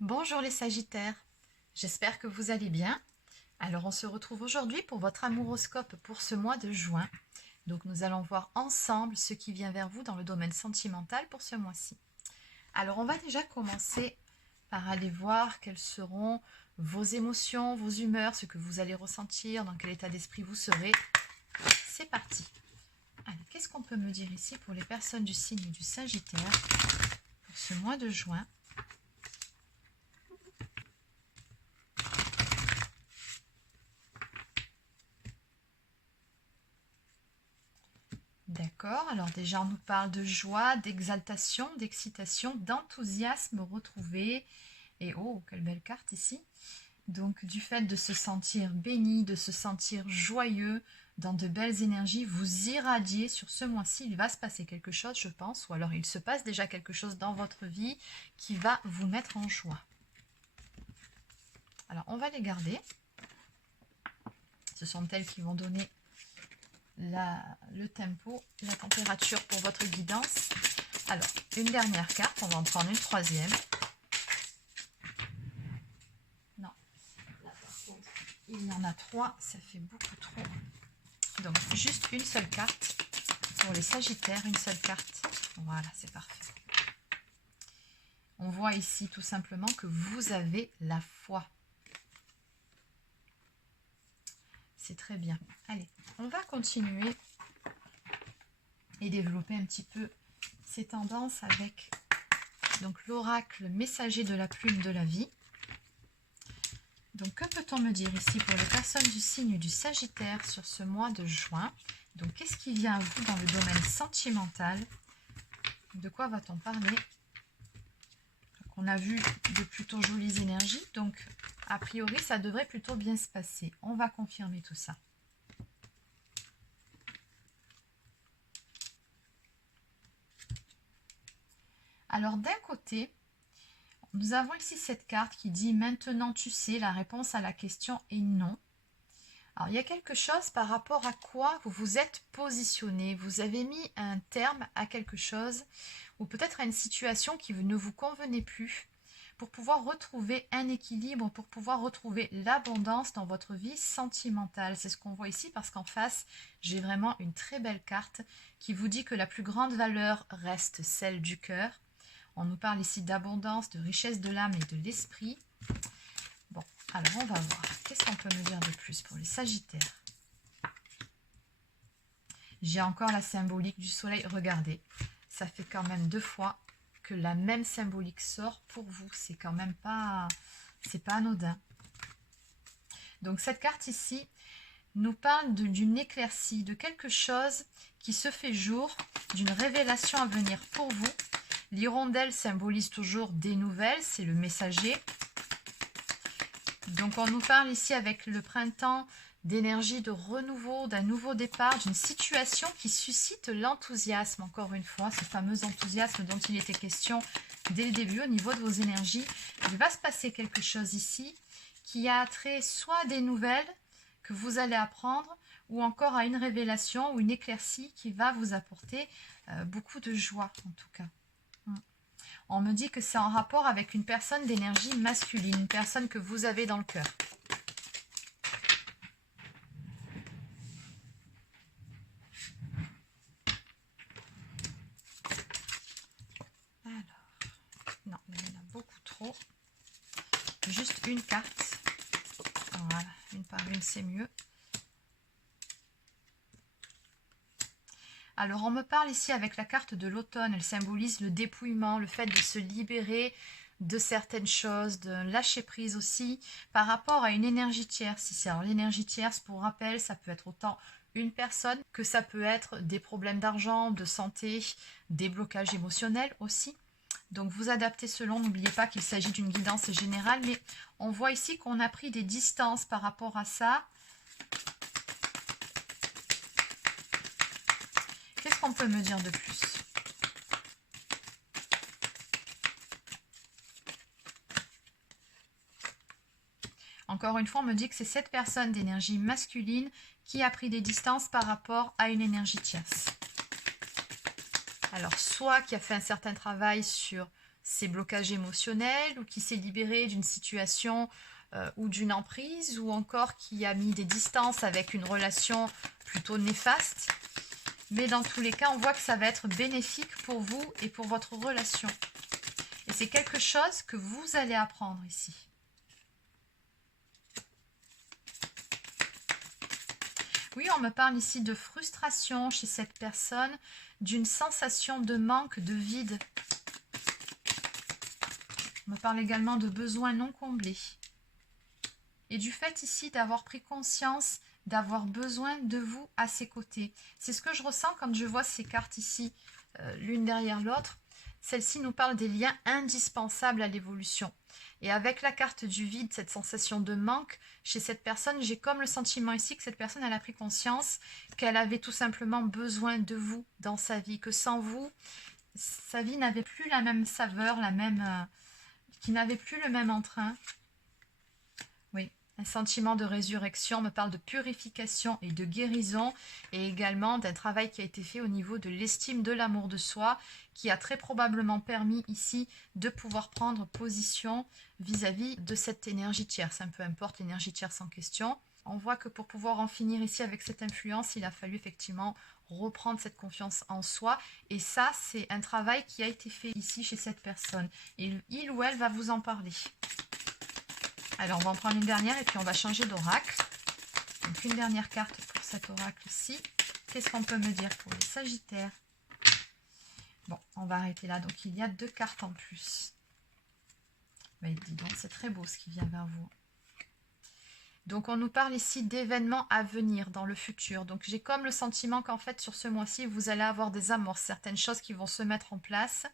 Bonjour les Sagittaires, j'espère que vous allez bien. Alors on se retrouve aujourd'hui pour votre amouroscope pour ce mois de juin. Donc nous allons voir ensemble ce qui vient vers vous dans le domaine sentimental pour ce mois-ci. Alors on va déjà commencer par aller voir quelles seront vos émotions, vos humeurs, ce que vous allez ressentir, dans quel état d'esprit vous serez. C'est parti. Alors qu'est-ce qu'on peut me dire ici pour les personnes du signe du Sagittaire pour ce mois de juin? D'accord, alors déjà on nous parle de joie, d'exaltation, d'excitation, d'enthousiasme retrouvé. Et oh, quelle belle carte ici. Donc du fait de se sentir béni, de se sentir joyeux, dans de belles énergies, vous irradiez sur ce mois-ci. Il va se passer quelque chose, je pense, ou alors il se passe déjà quelque chose dans votre vie qui va vous mettre en joie. Alors on va les garder. Ce sont elles qui vont donner le tempo, la température pour votre guidance. Alors, une dernière carte, on va en prendre une troisième. Non, là par contre, il y en a trois, ça fait beaucoup trop. Donc, juste une seule carte pour les Sagittaires, une seule carte. Voilà, c'est parfait. On voit ici tout simplement que vous avez la foi. C'est très bien. Allez, on va continuer et développer un petit peu ces tendances avec donc l'oracle messager de la plume de la vie. Donc que peut-on me dire ici pour les personnes du signe du Sagittaire sur ce mois de juin? Donc qu'est-ce qui vient à vous dans le domaine sentimental? De quoi va-t-on parler? Donc, on a vu de plutôt jolies énergies, donc a priori ça devrait plutôt bien se passer. On va confirmer tout ça. Alors d'un côté, nous avons ici cette carte qui dit « Maintenant tu sais, la réponse à la question est non ». Alors il y a quelque chose par rapport à quoi vous vous êtes positionné. Vous avez mis un terme à quelque chose ou peut-être à une situation qui ne vous convenait plus pour pouvoir retrouver un équilibre, pour pouvoir retrouver l'abondance dans votre vie sentimentale. C'est ce qu'on voit ici parce qu'en face, j'ai vraiment une très belle carte qui vous dit que la plus grande valeur reste celle du cœur. On nous parle ici d'abondance, de richesse de l'âme et de l'esprit. Bon, alors on va voir. Qu'est-ce qu'on peut me dire de plus pour les Sagittaires? J'ai encore la symbolique du soleil. Regardez, ça fait quand même 2 fois que la même symbolique sort pour vous. C'est quand même pas, c'est pas anodin. Donc cette carte ici nous parle d'une éclaircie, de quelque chose qui se fait jour, d'une révélation à venir pour vous. L'hirondelle symbolise toujours des nouvelles, c'est le messager. Donc on nous parle ici avec le printemps d'énergie de renouveau, d'un nouveau départ, d'une situation qui suscite l'enthousiasme, encore une fois, ce fameux enthousiasme dont il était question dès le début au niveau de vos énergies. Il va se passer quelque chose ici qui a trait soit à des nouvelles que vous allez apprendre ou encore à une révélation ou une éclaircie qui va vous apporter beaucoup de joie en tout cas. On me dit que c'est en rapport avec une personne d'énergie masculine, une personne que vous avez dans le cœur. Alors, non, il y en a beaucoup trop. Juste une carte. Voilà, une par une, c'est mieux. Alors, on me parle ici avec la carte de l'automne. Elle symbolise le dépouillement, le fait de se libérer de certaines choses, de lâcher prise aussi, par rapport à une énergie tierce ici. Alors, l'énergie tierce, pour rappel, ça peut être autant une personne que ça peut être des problèmes d'argent, de santé, des blocages émotionnels aussi. Donc, vous adaptez selon. N'oubliez pas qu'il s'agit d'une guidance générale, mais on voit ici qu'on a pris des distances par rapport à ça. Qu'est-ce qu'on peut me dire de plus? Encore une fois, on me dit que c'est cette personne d'énergie masculine qui a pris des distances par rapport à une énergie tierce. Alors, soit qui a fait un certain travail sur ses blocages émotionnels ou qui s'est libéré d'une situation ou d'une emprise, ou encore qui a mis des distances avec une relation plutôt néfaste. Mais dans tous les cas, on voit que ça va être bénéfique pour vous et pour votre relation. Et c'est quelque chose que vous allez apprendre ici. Oui, on me parle ici de frustration chez cette personne, d'une sensation de manque, de vide. On me parle également de besoins non comblés. Et du fait ici d'avoir pris conscience, d'avoir besoin de vous à ses côtés. C'est ce que je ressens quand je vois ces cartes ici, l'une derrière l'autre. Celle-ci nous parle des liens indispensables à l'évolution. Et avec la carte du vide, cette sensation de manque, chez cette personne, j'ai comme le sentiment ici que cette personne, elle a pris conscience qu'elle avait tout simplement besoin de vous dans sa vie, que sans vous, sa vie n'avait plus la même saveur, qui n'avait plus le même entrain. Oui, un sentiment de résurrection me parle de purification et de guérison, et également d'un travail qui a été fait au niveau de l'estime de l'amour de soi, qui a très probablement permis ici de pouvoir prendre position vis-à-vis de cette énergie tierce, peu importe l'énergie tierce en question. On voit que pour pouvoir en finir ici avec cette influence, il a fallu effectivement reprendre cette confiance en soi. Et ça, c'est un travail qui a été fait ici chez cette personne. Et il ou elle va vous en parler. Alors, on va en prendre une dernière et puis on va changer d'oracle. Donc, une dernière carte pour cet oracle-ci. Qu'est-ce qu'on peut me dire pour les Sagittaires? Bon, on va arrêter là. Donc, il y a 2 cartes en plus. Mais dis donc, c'est très beau ce qui vient vers vous. Donc, on nous parle ici d'événements à venir dans le futur. Donc, j'ai comme le sentiment qu'en fait, sur ce mois-ci, vous allez avoir des amorces, certaines choses qui vont se mettre en place.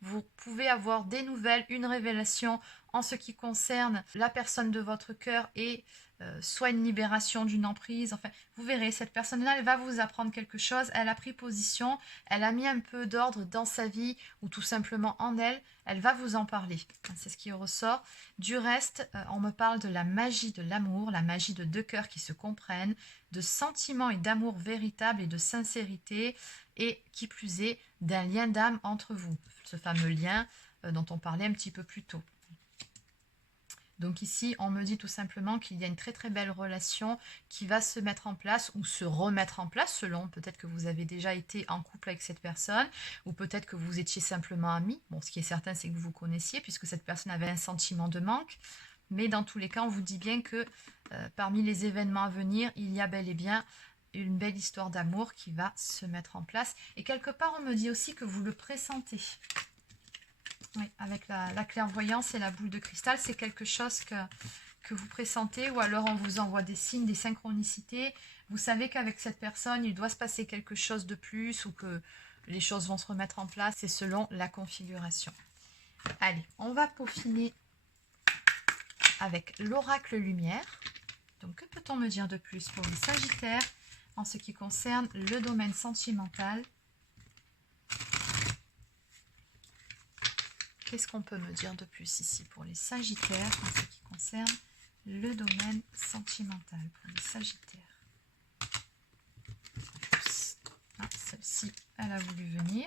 Vous pouvez avoir des nouvelles, une révélation en ce qui concerne la personne de votre cœur et soit une libération d'une emprise. Enfin, vous verrez, cette personne-là, elle va vous apprendre quelque chose. Elle a pris position, elle a mis un peu d'ordre dans sa vie ou tout simplement en elle. Elle va vous en parler. C'est ce qui ressort. Du reste, on me parle de la magie de l'amour, la magie de 2 cœurs qui se comprennent, de sentiments et d'amour véritable et de sincérité, et qui plus est, d'un lien d'âme entre vous. Ce fameux lien dont on parlait un petit peu plus tôt. Donc ici, on me dit tout simplement qu'il y a une très très belle relation qui va se mettre en place ou se remettre en place selon, peut-être que vous avez déjà été en couple avec cette personne ou peut-être que vous étiez simplement amis. Bon, ce qui est certain, c'est que vous vous connaissiez puisque cette personne avait un sentiment de manque. Mais dans tous les cas, on vous dit bien que parmi les événements à venir, il y a bel et bien une belle histoire d'amour qui va se mettre en place. Et quelque part, on me dit aussi que vous le pressentez. Oui, avec la clairvoyance et la boule de cristal, c'est quelque chose que vous pressentez, ou alors on vous envoie des signes, des synchronicités. Vous savez qu'avec cette personne, il doit se passer quelque chose de plus ou que les choses vont se remettre en place. C'est selon la configuration. Allez, on va peaufiner avec l'oracle lumière. Donc, que peut-on me dire de plus pour les Sagittaires en ce qui concerne le domaine sentimental? Qu'est-ce qu'on peut me dire de plus ici pour les Sagittaires en ce qui concerne le domaine sentimental pour les Sagittaires? Ah, celle-ci, elle a voulu venir.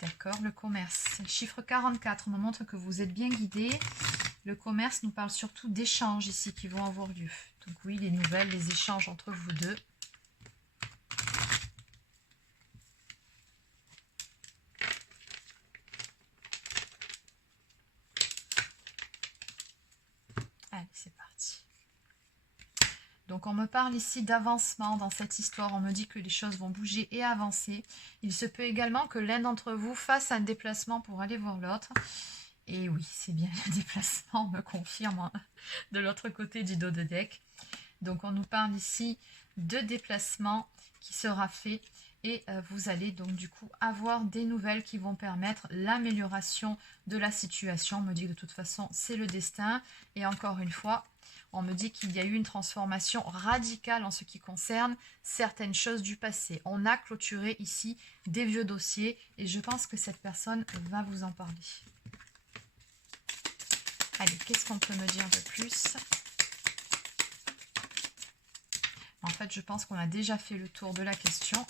D'accord, le commerce. Chiffre 44 me montre que vous êtes bien guidé. Le commerce nous parle surtout d'échanges ici qui vont avoir lieu. Donc oui, les nouvelles, les échanges entre vous deux. Allez, c'est parti. Donc on me parle ici d'avancement dans cette histoire. On me dit que les choses vont bouger et avancer. Il se peut également que l'un d'entre vous fasse un déplacement pour aller voir l'autre. Et oui, c'est bien le déplacement, on me confirme de l'autre côté du dos de deck. Donc on nous parle ici de déplacement qui sera fait. Et vous allez donc du coup avoir des nouvelles qui vont permettre l'amélioration de la situation. On me dit que de toute façon c'est le destin. Et encore une fois, on me dit qu'il y a eu une transformation radicale en ce qui concerne certaines choses du passé. On a clôturé ici des vieux dossiers et je pense que cette personne va vous en parler. Allez, qu'est-ce qu'on peut me dire de plus? En fait, je pense qu'on a déjà fait le tour de la question.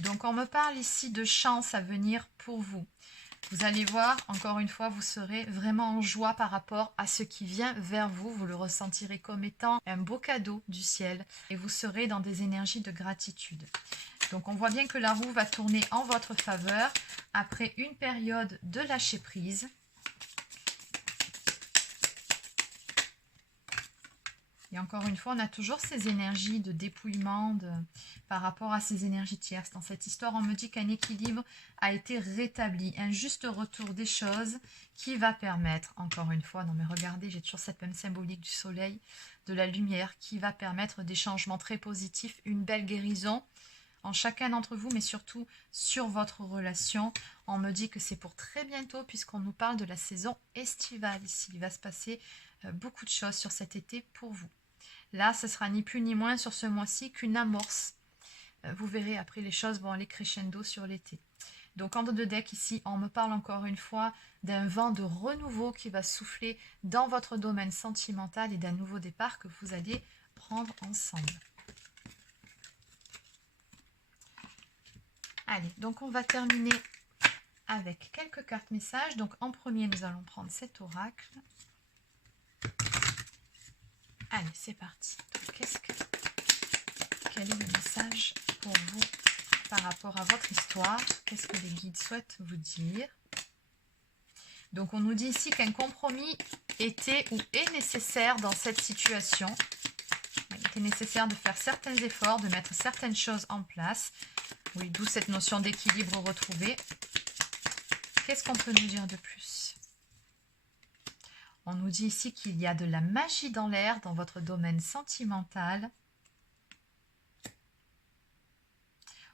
Donc, on me parle ici de chance à venir pour vous. Vous allez voir, encore une fois, vous serez vraiment en joie par rapport à ce qui vient vers vous. Vous le ressentirez comme étant un beau cadeau du ciel et vous serez dans des énergies de gratitude. Donc, on voit bien que la roue va tourner en votre faveur après une période de lâcher prise. Et encore une fois, on a toujours ces énergies de dépouillement par rapport à ces énergies tierces. Dans cette histoire, on me dit qu'un équilibre a été rétabli, un juste retour des choses qui va permettre, encore une fois, non mais regardez, j'ai toujours cette même symbolique du soleil, de la lumière, qui va permettre des changements très positifs, une belle guérison en chacun d'entre vous, mais surtout sur votre relation. On me dit que c'est pour très bientôt, puisqu'on nous parle de la saison estivale ici. Il va se passer beaucoup de choses sur cet été pour vous. Là, ce sera ni plus ni moins sur ce mois-ci qu'une amorce. Vous verrez, après, les choses vont aller crescendo sur l'été. Donc, en dos de deck, ici, on me parle encore une fois d'un vent de renouveau qui va souffler dans votre domaine sentimental et d'un nouveau départ que vous allez prendre ensemble. Allez, donc on va terminer avec quelques cartes messages. Donc, en premier, nous allons prendre cet oracle. Allez, c'est parti. Quel est le message pour vous par rapport à votre histoire? Qu'est-ce que les guides souhaitent vous dire? Donc, on nous dit ici qu'un compromis était ou est nécessaire dans cette situation. Il était nécessaire de faire certains efforts, de mettre certaines choses en place. Oui, d'où cette notion d'équilibre retrouvé. Qu'est-ce qu'on peut nous dire de plus? On nous dit ici qu'il y a de la magie dans l'air dans votre domaine sentimental.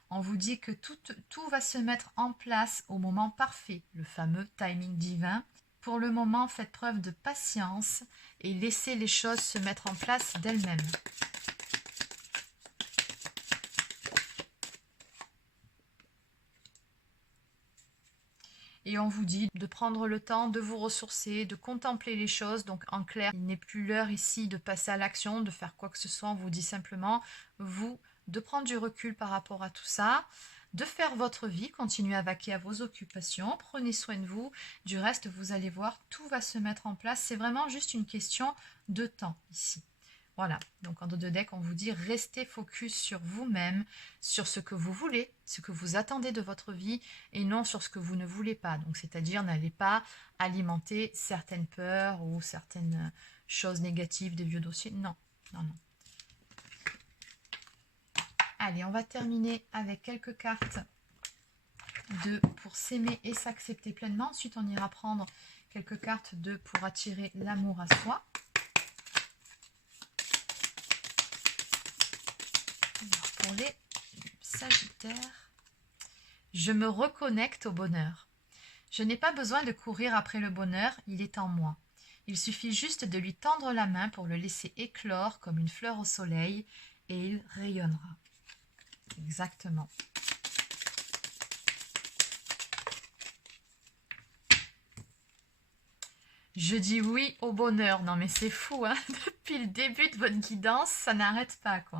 On vous dit que tout va se mettre en place au moment parfait, le fameux timing divin. Pour le moment, faites preuve de patience et laissez les choses se mettre en place d'elles-mêmes. Et on vous dit de prendre le temps de vous ressourcer, de contempler les choses. Donc en clair, il n'est plus l'heure ici de passer à l'action, de faire quoi que ce soit. On vous dit simplement, vous, de prendre du recul par rapport à tout ça, de faire votre vie, continuez à vaquer à vos occupations, prenez soin de vous. Du reste, vous allez voir, tout va se mettre en place. C'est vraiment juste une question de temps ici. Voilà, donc en dos de deck, on vous dit restez focus sur vous-même, sur ce que vous voulez, ce que vous attendez de votre vie et non sur ce que vous ne voulez pas. Donc c'est-à-dire n'allez pas alimenter certaines peurs ou certaines choses négatives des vieux dossiers. Non, non, non. Allez, on va terminer avec quelques cartes pour s'aimer et s'accepter pleinement. Ensuite, on ira prendre quelques cartes pour attirer l'amour à soi. Alors, pour les Sagittaires, je me reconnecte au bonheur. Je n'ai pas besoin de courir après le bonheur, il est en moi. Il suffit juste de lui tendre la main pour le laisser éclore comme une fleur au soleil et il rayonnera. Exactement. Je dis oui au bonheur. Non mais c'est fou, hein. Depuis le début de votre guidance, ça n'arrête pas, quoi.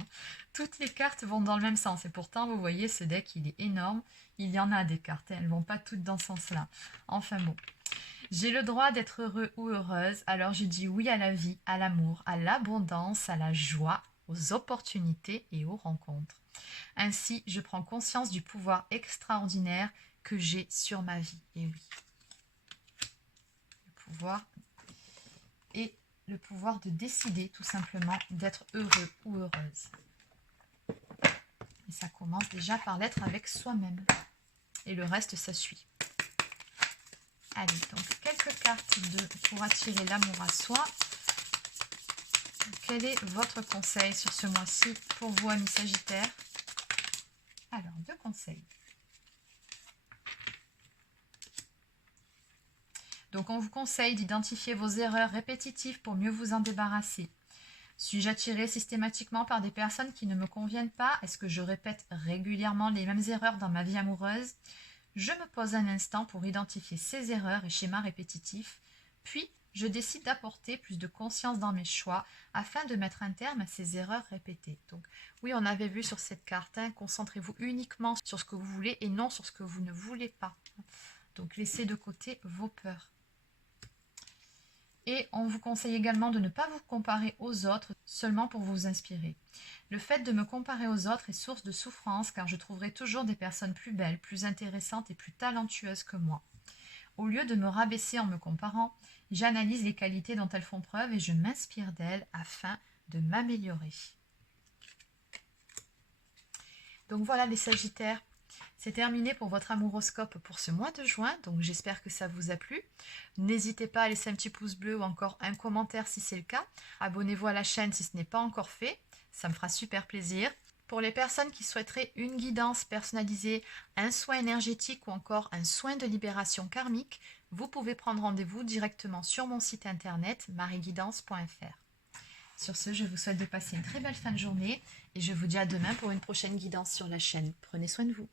Toutes les cartes vont dans le même sens. Et pourtant, vous voyez, ce deck, il est énorme. Il y en a des cartes, elles ne vont pas toutes dans ce sens-là. Enfin bon. J'ai le droit d'être heureux ou heureuse, alors je dis oui à la vie, à l'amour, à l'abondance, à la joie, aux opportunités et aux rencontres. Ainsi, je prends conscience du pouvoir extraordinaire que j'ai sur ma vie. Et oui. Le pouvoir de décider tout simplement d'être heureux ou heureuse. Et ça commence déjà par l'être avec soi-même. Et le reste, ça suit. Allez, donc quelques cartes pour attirer l'amour à soi. Quel est votre conseil sur ce mois-ci pour vous, amis Sagittaires? Alors, 2 conseils. Donc, on vous conseille d'identifier vos erreurs répétitives pour mieux vous en débarrasser. Suis-je attirée systématiquement par des personnes qui ne me conviennent pas? Est-ce que je répète régulièrement les mêmes erreurs dans ma vie amoureuse? Je me pose un instant pour identifier ces erreurs et schémas répétitifs, puis je décide d'apporter plus de conscience dans mes choix afin de mettre un terme à ces erreurs répétées. Donc oui, on avait vu sur cette carte, hein, concentrez-vous uniquement sur ce que vous voulez et non sur ce que vous ne voulez pas. Donc laissez de côté vos peurs. Et on vous conseille également de ne pas vous comparer aux autres seulement pour vous inspirer. Le fait de me comparer aux autres est source de souffrance car je trouverai toujours des personnes plus belles, plus intéressantes et plus talentueuses que moi. Au lieu de me rabaisser en me comparant, j'analyse les qualités dont elles font preuve et je m'inspire d'elles afin de m'améliorer. Donc voilà les Sagittaires, c'est terminé pour votre amouroscope pour ce mois de juin, donc j'espère que ça vous a plu. N'hésitez pas à laisser un petit pouce bleu ou encore un commentaire si c'est le cas. Abonnez-vous à la chaîne si ce n'est pas encore fait, ça me fera super plaisir. Pour les personnes qui souhaiteraient une guidance personnalisée, un soin énergétique ou encore un soin de libération karmique, vous pouvez prendre rendez-vous directement sur mon site internet marieguidance.fr. Sur ce, je vous souhaite de passer une très belle fin de journée et je vous dis à demain pour une prochaine guidance sur la chaîne. Prenez soin de vous.